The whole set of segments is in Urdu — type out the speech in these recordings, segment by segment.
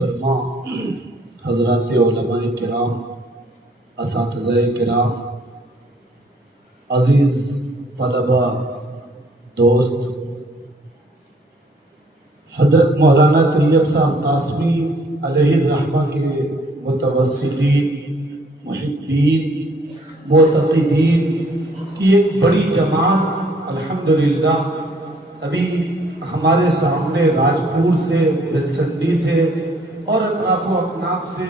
فرما حضرات علماء کرام، اساتذہ کرام، عزیز طلبہ، دوست، حضرت مولانا طیب صاحب قاسمی علیہ الرحمہ کے متوسلین، محبین، معتقدین کی ایک بڑی جماعت الحمدللہ ابھی ہمارے سامنے راجپور سے، بلسنڈی سے اور اطراف و اکناف سے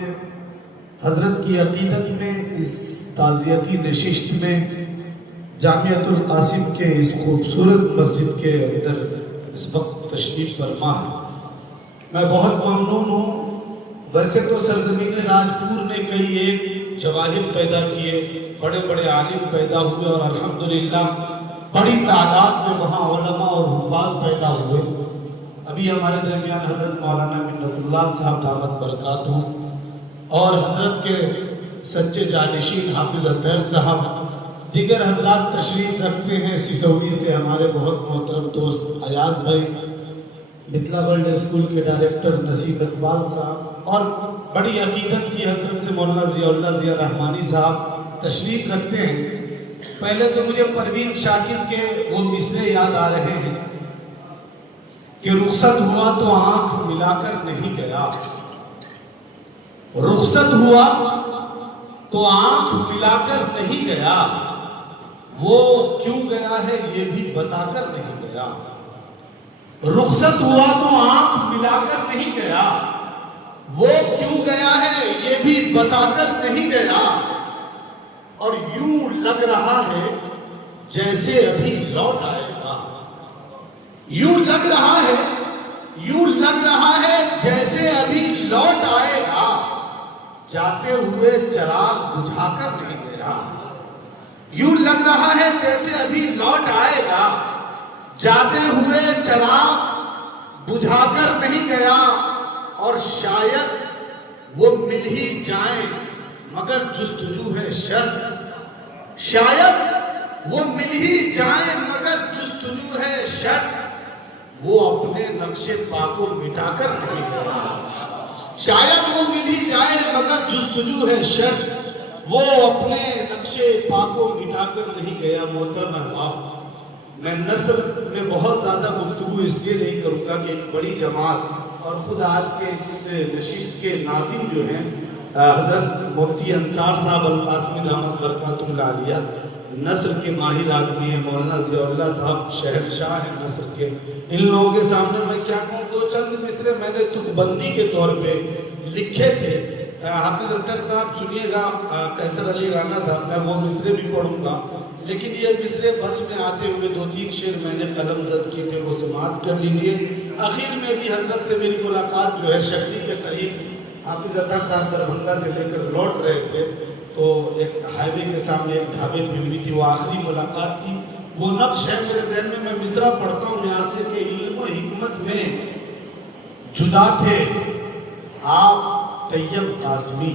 حضرت کی عقیدت میں اس تعزیتی نشست میں جامعۃ القاسم کے اس خوبصورت مسجد کے اندر اس وقت تشریف فرما ہے۔ میں بہت ممنون ہوں۔ ویسے تو سرزمین راجپور نے کئی ایک جواہر پیدا کیے، بڑے بڑے عالم پیدا ہوئے اور الحمدللہ بڑی تعداد میں وہاں علماء اور حفاظ پیدا ہوئے۔ ابھی ہمارے درمیان حضرت مولانا منت اللہ صاحب دعوت برکات ہوں اور حضرت کے سچے جانشین حافظ اطہر صاحب، دیگر حضرات تشریف رکھتے ہیں۔ سسوی سے ہمارے بہت محترم دوست ایاز بھائی، متھلا ورلڈ اسکول کے ڈائریکٹر نصیب اقبال صاحب، اور بڑی عقیدت کی حضرت سے مولانا ضیاء اللہ ضیاء رحمانی صاحب تشریف رکھتے ہیں۔ پہلے تو مجھے پروین شاکر کے وہ مصرے یاد آ رہے ہیں کہ رخصت ہوا تو آنکھ ملا کر نہیں گیا، رخصت ہوا تو آنکھ ملا کر نہیں گیا، وہ کیوں گیا ہے یہ بھی بتا کر نہیں گیا۔ رخصت ہوا تو آنکھ ملا کر نہیں گیا، وہ کیوں گیا ہے یہ بھی بتا کر نہیں گیا، اور یوں لگ رہا ہے جیسے ابھی لوٹ آئے گا، یوں لگ رہا ہے، یوں لگ رہا ہے جیسے ابھی لوٹ آئے گا، جاتے ہوئے چراغ بجھا کر نہیں گیا۔ یوں لگ رہا ہے جیسے ابھی لوٹ آئے گا، جاتے ہوئے چراغ بجھا کر نہیں گیا، اور شاید وہ مل ہی جائیں مگر جستجو ہے شرط، شاید وہ مل ہی جائیں مگر جستجو ہے شرط، وہ اپنے نقش پا کو مٹا کر نہیں گیا، شاید وہ مل ہی جائیں مگر جستجو ہے شرط، وہ اپنے نقش پا کو مٹا کر نہیں گیا۔ محترم احباب، میں نثر میں بہت زیادہ گفتگو اس لیے نہیں کروں گا کہ ایک بڑی جماعت اور خود آج کے اس نشست کے ناظم جو ہیں حضرت مفتی انصار صاحب القاسمی رحمت برکاتہ العالیہ نثر کے ماہر آدمی ہیں، مولانا ضیاء اللہ صاحب شہنشاہ ہیں نثر کے، ان لوگوں کے سامنے میں کیا کہوں؟ دو چند مصرے میں نے تک بندی کے طور پہ لکھے تھے۔ حافظ اطہر صاحب سنیے گا، قیصر علی رانا صاحب، میں وہ مصرے بھی پڑھوں گا، لیکن یہ مصرے بس میں آتے ہوئے دو تین شعر میں نے قلم زد کیے تھے، وہ سماعت کر لیجئے۔ آخر میں بھی حضرت سے میری ملاقات جو ہے شکلی کے قریب، حافظ اطہر صاحب دربھنگہ سے لے کر لوٹ رہے تھے تو ایک ہائی وے کے سامنے ایک ڈھابے پہ ہوئی تھی، وہ آخری ملاقات تھی۔ وہ نقش ہے میرے ذہن میں مصرع پڑھتا ہوں یہاں سے کہ علم و حکمت میں جدا تھے آپ طیب قاسمی،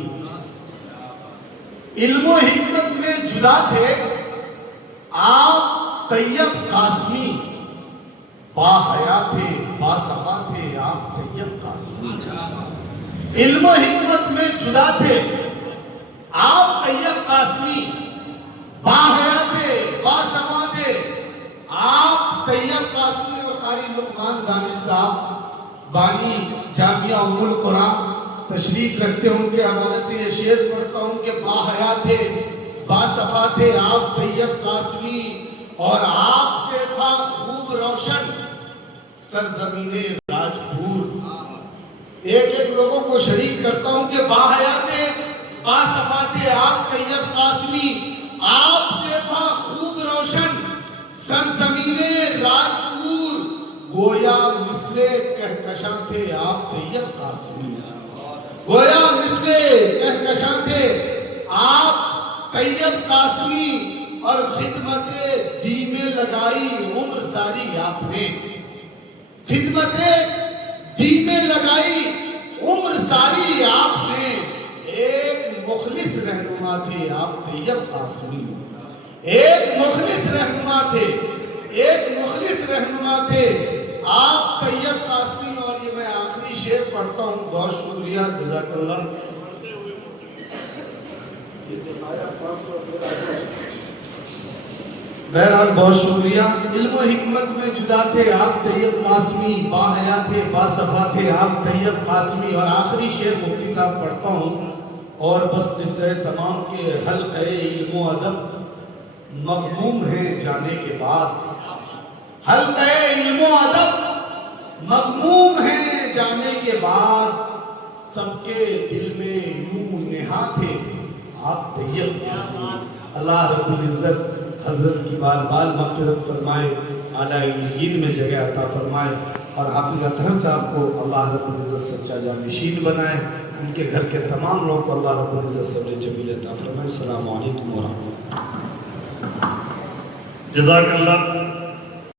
علم و حکمت میں جدا تھے آپ طیب قاسمی، با حیا تھے با صفا تھے آپ طیب قاسمی، علم و حکمت میں جدا تھے آپ طیب قاسمی، با حیا تھے با صفا تھے آپ طیب قاسمی۔ اور قاری لقمان دانش صاحب بانی جامعہ ام القرآن تشریف رکھتے ہوں کے حوالے سے یہ شعر پڑھتا ہوں کہ با حیا تھے با صفا تھے آپ طیب قاسمی، اور آپ سے تھا خوب روشن سرزمین راجپور۔ ایک ایک لوگوں کو شریک کرتا ہوں کہ با حیا تھے با صفا تھے آپ طیب قاسمی، آپ سے تھا خوب روشن سرزمین راجپور، گویا مثل کہکشاں تھے آپ طیب قاسمی، گویا مثل کہکشاں تھے آپ طیب قاسمی، اور خدمت دین میں لگائی عمر ساری آپ نے، خدمت دین میں لگائی عمر ساری آپ نے، ایک مخلص رہنما تھے آپ طیب قاسمی، ایک مخلص رہنما تھے، ایک مخلص رہنما تھے آپ طیب قاسمی۔ اور یہ میں آخری شعر پڑھتا ہوں. بہت شکریہ, جزاک اللہ. بہرحال بہت شکریہ. علم و حکمت میں جدا تھے آپ طیب قاسمی, با حیا تھے با صفا تھے آپ طیب قاسمی. اور آخری شعر مفتی صاحب پڑھتا ہوں, اور بس اس سے تمام کے حلقہ علم و ادب مغموم ہیں جانے کے بعد. حلقہ علم و ادب مغموم ہیں جانے کے بعد, سب کے دل میں یوں نہا تھے آپ طیب قاسمی. اللہ رب العزت حضرت کی بال بال مغفرت فرمائے, اعلیٰ علیین میں جگہ عطا فرمائے, اور حافظ اطہر صاحب کو اللہ رب العزت سچا جانشین بنائے. ان کے گھر کے تمام لوگ کو اللہ رب العزت صبر جمیل عطا فرمائے. السلام علیکم ورحمۃ اللہ. جزاک اللہ.